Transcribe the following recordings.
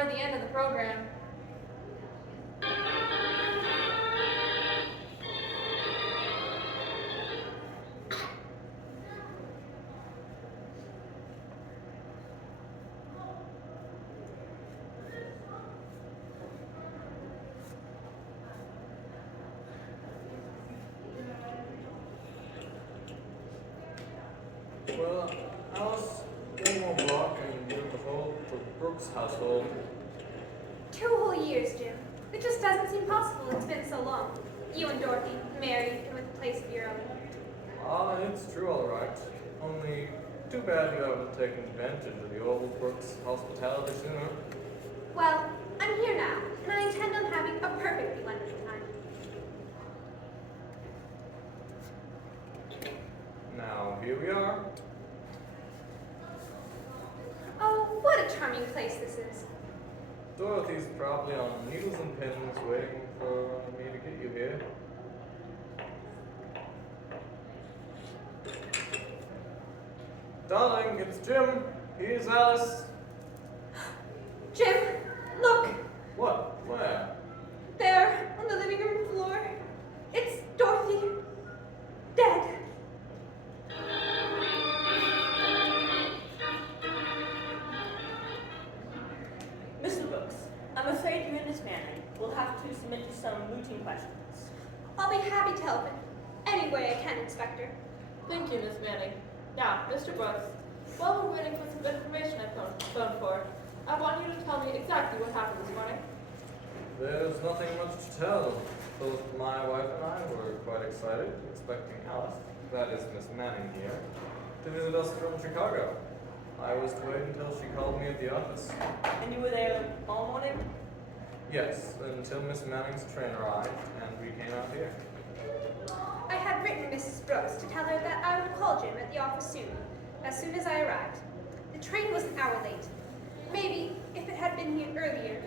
toward the end of the program. Well, Alice, one more block and you're in the whole the Brooks household. 2 whole years, Jim. It just doesn't seem possible. It's been so long. You and Dorothy, married, and with a place of your own. Ah, it's true, all right. Only too bad you haven't taken advantage of the old Brooks hospitality sooner. Well, I'm here now, and I intend on having a perfectly wonderful time. Now, here we are. Oh, what a charming place this is. Dorothy's probably on needles and pins waiting for me to get you here. Darling, it's Jim. Here's Alice. Jim, look! What? Where? There, on the living room floor. It's Dorothy. Dead. Mr. Brooks, I'm afraid you and Miss Manning will have to submit to some routine questions. I'll be happy to help in any way I can, Inspector. Thank you, Miss Manning. Now, Mr. Brooks, while we're waiting for some information I phoned for, I want you to tell me exactly what happened this morning. There's nothing much to tell. Both my wife and I were quite excited, expecting Alice, that is Miss Manning here, to visit us from Chicago. I was to wait until she called me at the office. And you were there all morning? Yes, until Miss Manning's train arrived and we came out here. I had written Mrs. Brooks to tell her that I would call Jim at the office as soon as I arrived. The train was an hour late. Maybe, if it had been here earlier,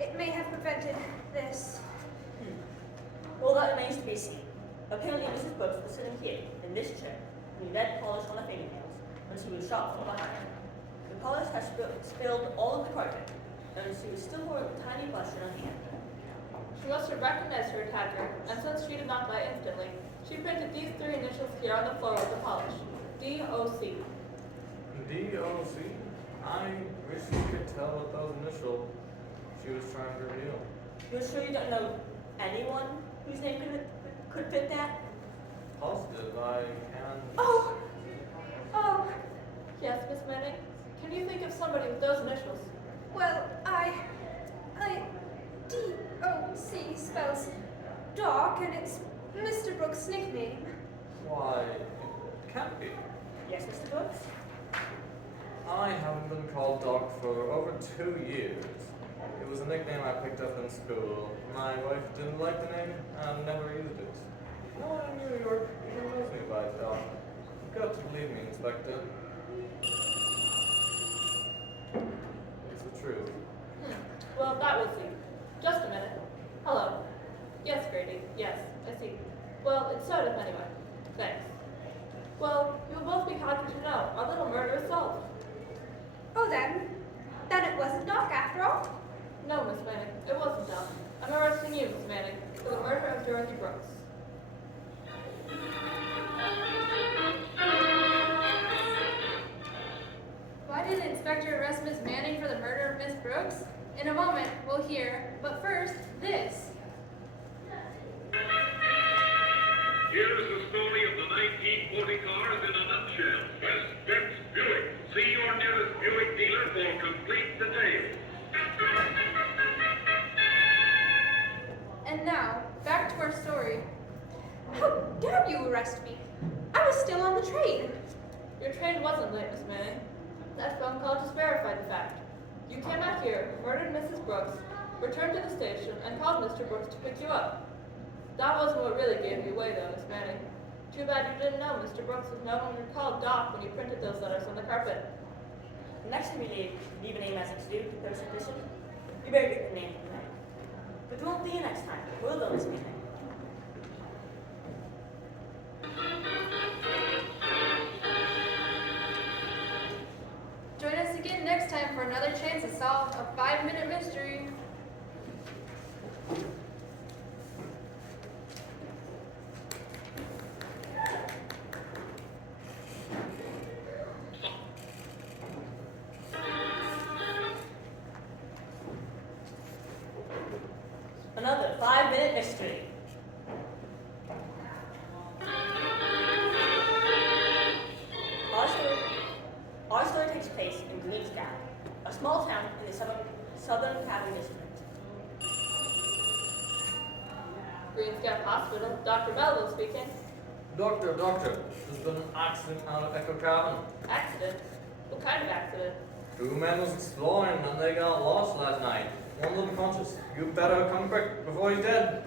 it may have prevented this. Well, that remains to be seen. Apparently, Mrs. Brooks was sitting here, in this chair, with red polish on her fingernails, when she was shot from behind. The polish had spilled all of the carpet, and she was still holding a tiny brush in her hand. She must have recognized her attacker, and since she did not die instantly, she printed these 3 initials here on the floor with the polish. D.O.C. D.O.C.? I wish you could tell what those initials she was trying to reveal. You're sure you don't know anyone whose name could fit that? Positive, I can... Oh! Yes, Miss Manning? Can you think of somebody with those initials? Well, D.O.C. spells Doc, and it's Mr. Brooks' nickname. Why, it can't be. Yes, Mr. Brooks? I haven't been called Doc for over 2 years. It was a nickname I picked up in school. My wife didn't like the name and never used it. No one in New York even knows me by Doc. You've got to believe me, Inspector. It's the truth. Well, that will see. Just a minute. Hello. Yes, Grady. Yes, I see. Well, it's sort of anyway. Thanks. Well, you'll both be happy to know our little murder is solved. Oh, then it wasn't Doc after all. No, Miss Manning, it wasn't Doc. I'm arresting you, Miss Manning, for the murder of Dorothy Brooks. Why did the inspector arrest Miss Manning for the murder of Miss Brooks? In a moment, we'll hear. But first, this. Here's the story of the 1940 cars in a nutshell. Best Bets Buick. See your nearest Buick dealer for complete details. And now, back to our story. How dare you arrest me? I was still on the train. Your train wasn't late, Miss Manning. That phone call just verified the fact. You came out here, murdered Mrs. Brooks, returned to the station, and called Mr. Brooks to pick you up. That wasn't what really gave you away, though, Miss Manning. Too bad you didn't know Mr. Brooks was no longer called Doc when you printed those letters on the carpet. The next time you leave a name as excluded to post petition, you better get the name from there. But there won't be a next time. Will there, Miss Manning? Join us again next time for another chance to solve a 5-minute mystery. another 5-minute mystery. Our story takes place in Green's Gap, a small town in the southern Cabin District. Green's Gap Hospital. Dr. Melville speaking. Doctor, there's been an accident out of Echo Cabin. Accident? What kind of accident? Two men was exploring and they got lost last night. One of them conscious. You better come quick before he's dead.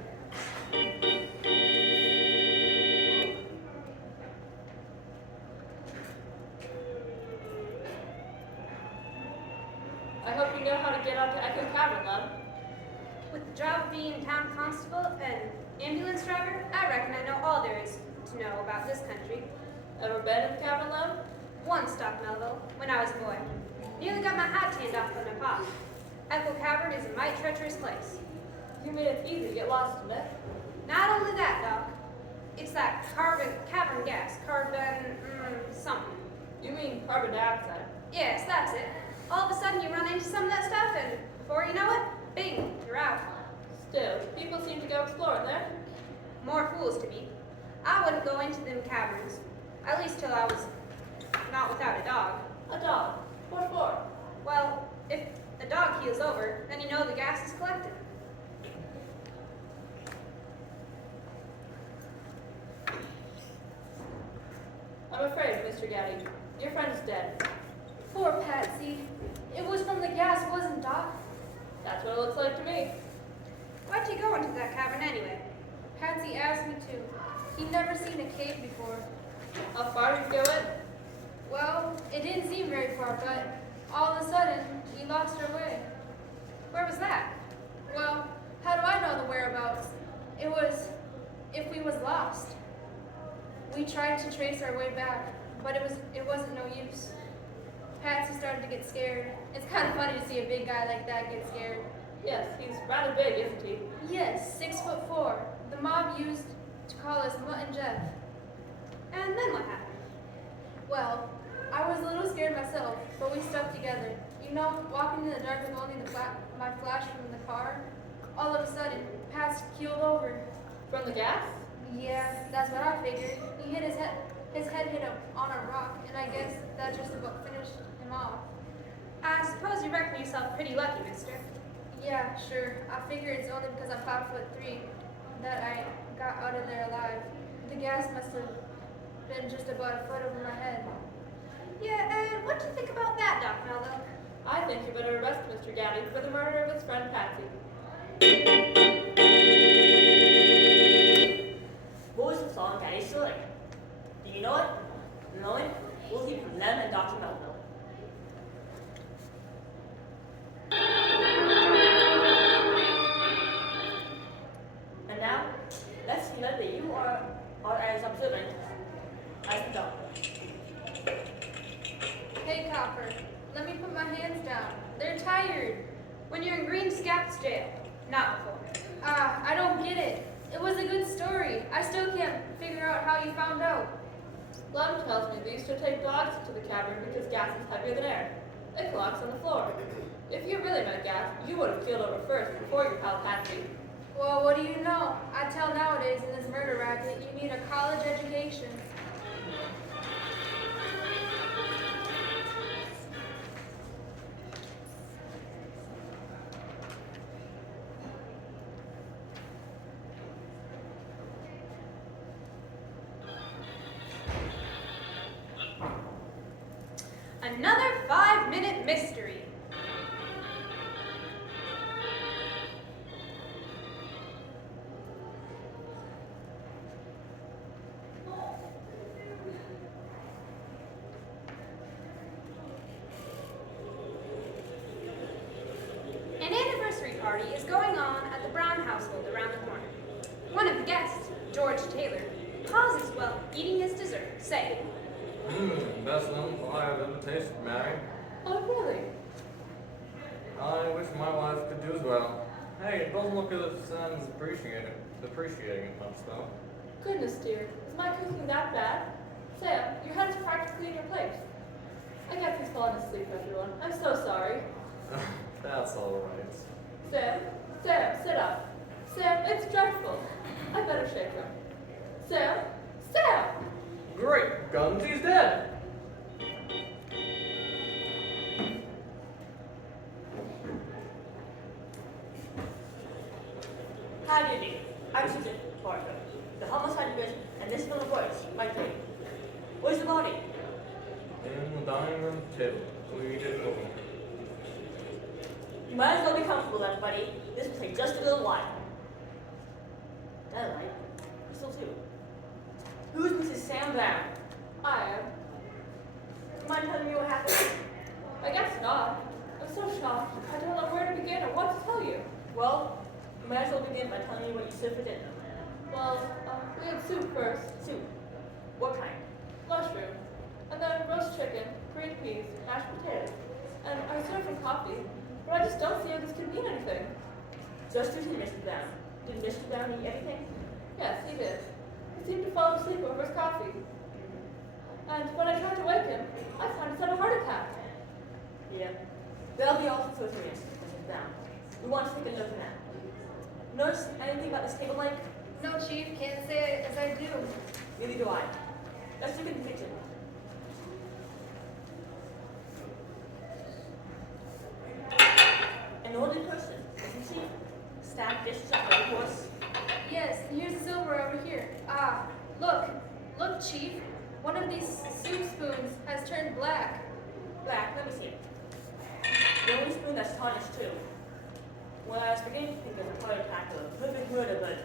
I hope you know how to get out to Echo Cabin, love. With the job of being town constable and ambulance driver, I reckon I know all there is to know about this country. Ever been in the cabin, love? Once, Doc Melville, when I was a boy. Nearly got my hat tanned off by my pop. Echo Cavern is a mighty treacherous place. You made it easy to get lost in it. Not only that, Doc. It's that cavern gas, something. You mean carbon dioxide. Yes, that's it. All of a sudden you run into some of that stuff and before you know it, bing, you're out. Still, people seem to go exploring there. More fools to be. I wouldn't go into them caverns. At least till I was not without a dog. A dog. What for? Well, if the dog keels over, then you know the gas is collected. I'm afraid, Mr. Gaddy. Your friend is dead. Poor Patsy. It was from the gas, wasn't Doc? That's what it looks like to me. Why'd you go into that cavern anyway? Patsy asked me to. He'd never seen a cave before. How far did you go in? Well, it didn't seem very far, but all of a sudden, we lost our way. Where was that? Well, how do I know the whereabouts? It was if we was lost. We tried to trace our way back, but it wasn't no use. Patsy started to get scared. It's kind of funny to see a big guy like that get scared. Yes, he's rather big, isn't he? Yes, 6'4". The mob used to call us Mutt and Jeff. And then what happened? Well, I was a little scared myself, but we stuck together. You know, walking in the dark with only my flash from the car. All of a sudden, Pat keeled over. From the gas? Yeah, that's what I figured. He hit his head hit on a rock, and I guess that just about finished him off. I suppose you reckon yourself pretty lucky, mister. Yeah, sure. I figure it's only because I'm 5'3" that I got out of there alive. The gas must have been just about a foot over my head. Yeah, and what do you think about that, Doc Melville? I think you better arrest Mr. Gaddy for the murder of his friend Patsy. What was the flaw in Daddy's story? Do you know it? Know it? We'll hear from them and Dr. Melville. And now, let's see whether you are as observant as the doctor. Hey, Copper, let me put my hands down. They're tired. When you're in Green Scap's jail. Not before. I don't get it. It was a good story. I still can't figure out how you found out. Lum tells me they used to take dogs to the cavern because gas is heavier than air. It collects on the floor. If you really meant gas, you would have keeled over first before your pal Patsy. Well, what do you know? I tell nowadays in this murder racket, you need a college education. Another 5-minute mystery. An anniversary party is going on at the Brown household around the corner. One of the guests, George Taylor, pauses while eating his dessert, saying, Best lemon pie I've ever tasted, Mary. Oh, really? I wish my wife could do as well. Hey, it doesn't look as if Sam's appreciating it much, though. Goodness, dear. Is my cooking that bad? Sam, your head is practically in your plate. I guess he's fallen asleep, everyone. I'm so sorry. That's all right. Sam, sit up. Sam, it's dreadful. I better shake him. Sam? Sam! Great guns, he's dead! How do you do? I'm Susan Parker, the homicide division, and this little voice, my name. Where's the body? In the dining room table. We didn't move him. You might as well be comfortable, everybody. This will take just a little while. That light. Still two. Who's Mrs. Sam Brown? I am. Mind telling me what happened? I guess not. I'm so shocked. I don't know where to begin or what to tell you. Well, you might as well begin by telling me what you served for dinner. Well, we had soup first. Soup. What kind? Mushroom. And then roast chicken, green peas, mashed potatoes. And I served some coffee. But I just don't see how this can mean anything. Just as Mr. Brown. Did Mr. Brown eat everything? Yes, he did. He seemed to fall asleep over his coffee. And when I tried to wake him, I found he had a heart attack. Yeah. That'll be all for 3 minutes, Mrs. Brown. We want to take a look now. Notice anything about this table, Mike? No, Chief, can't say as I do. Neither do I. Let's look in the kitchen. An orderly person, isn't she? Stacked dishes up on the horse. Yes, and here's the silver over here. Ah, look. Look, Chief. One of these soup spoons has turned black. Black, let me see it. The only spoon that's tarnished too. When I was beginning to think of a heart attack or a perfect murder, but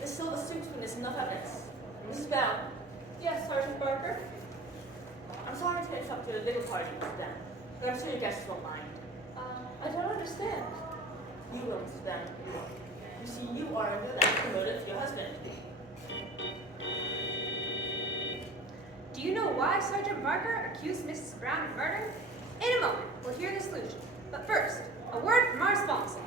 this silver soup spoon is enough evidence. Mrs. Brown, Yes, Sergeant Barker? I'm sorry to interrupt your little party, Mrs. Brown, but I'm sure your guests won't mind. I don't understand. You will, Mrs. Brown. You see, you are under that promoted to your husband. Do you know why Sergeant Barker accused Mrs. Brown of murder? In a moment, we'll hear the solution. But first, a word from our sponsor.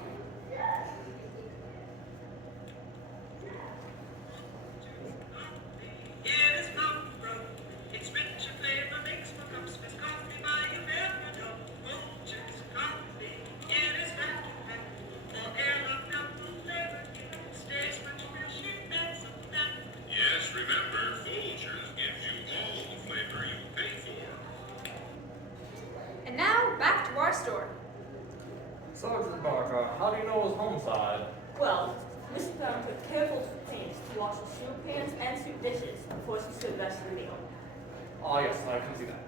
It is Buffalo. Its rich and flavor makes for cups with coffee by you never know. Folgers coffee. It is back to back. For air of apple flavor. Stays refreshing and so that. Yes, remember, Folgers gives you all the flavor you pay for. And now, back to our story. Sergeant Barker, how do you know it was homicide? Well, Mrs. Brown took careful pains to wash the soup pans and soup dishes before she served the rest of the meal. Ah, yes, I can see that.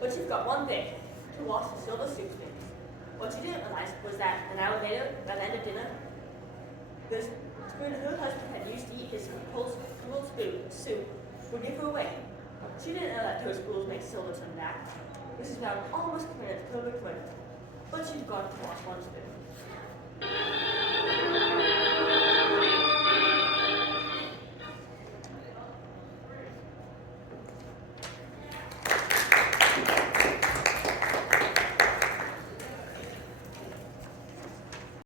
But she's got one thing, to wash the silver soup spoons. What she didn't realize was that an hour later, at the end of dinner, the spoon her husband had used to eat his cold soup would give her away. She didn't know that those spools make silver turn black. Mrs. Brown almost committed a perfect murder, but she'd got to wash one spoon.